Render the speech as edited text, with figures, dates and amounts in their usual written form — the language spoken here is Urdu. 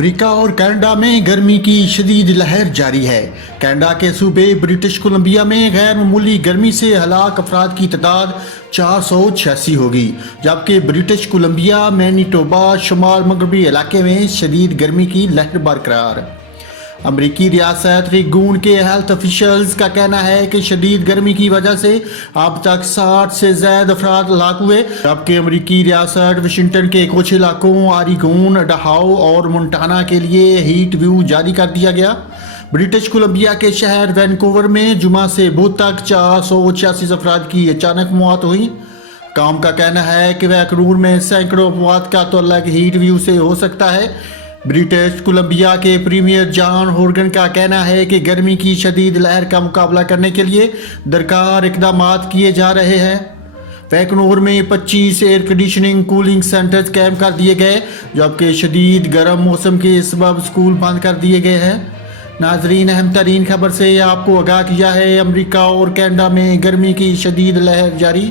امریکہ اور کینیڈا میں گرمی کی شدید لہر جاری ہے۔ کینیڈا کے صوبے برٹش کولمبیا میں غیر معمولی گرمی سے ہلاک افراد کی تعداد 486 ہوگی، جبکہ برٹش کولمبیا، مینیٹوبا، شمال مغربی علاقے میں شدید گرمی کی لہر برقرار۔ امریکی ریاست ریگون کے ہیلتھ افیشلز کا کہنا ہے کہ شدید گرمی کی وجہ سے اب تک 60 سے زائد افراد ہلاک ہوئے، جبکہ امریکی ریاست واشنگٹن کے کچھ علاقوں آریگون، اڈاہو اور مونٹانا کے لیے ہیٹ ویو جاری کر دیا گیا۔ برٹش کولمبیا کے شہر وینکوور میں جمعہ سے بدھ تک 486 افراد کی اچانک موت ہوئی۔ کام کا کہنا ہے کہ وینکوور میں سینکڑوں موت کا تعلق ہیٹ ویو سے ہو سکتا ہے۔ برٹش کولمبیا کے پریمیئر جان ہورگن کا کہنا ہے کہ گرمی کی شدید لہر کا مقابلہ کرنے کے لیے درکار اقدامات کیے جا رہے ہیں۔ وینکوور میں 25 ایئر کنڈیشننگ کولنگ سینٹرز قائم کر دیے گئے، جبکہ شدید گرم موسم کے سبب اسکول بند کر دیے گئے ہیں۔ ناظرین، اہم ترین خبر سے آپ کو آگاہ کیا ہے، امریکہ اور کینیڈا میں گرمی کی شدید لہر جاری۔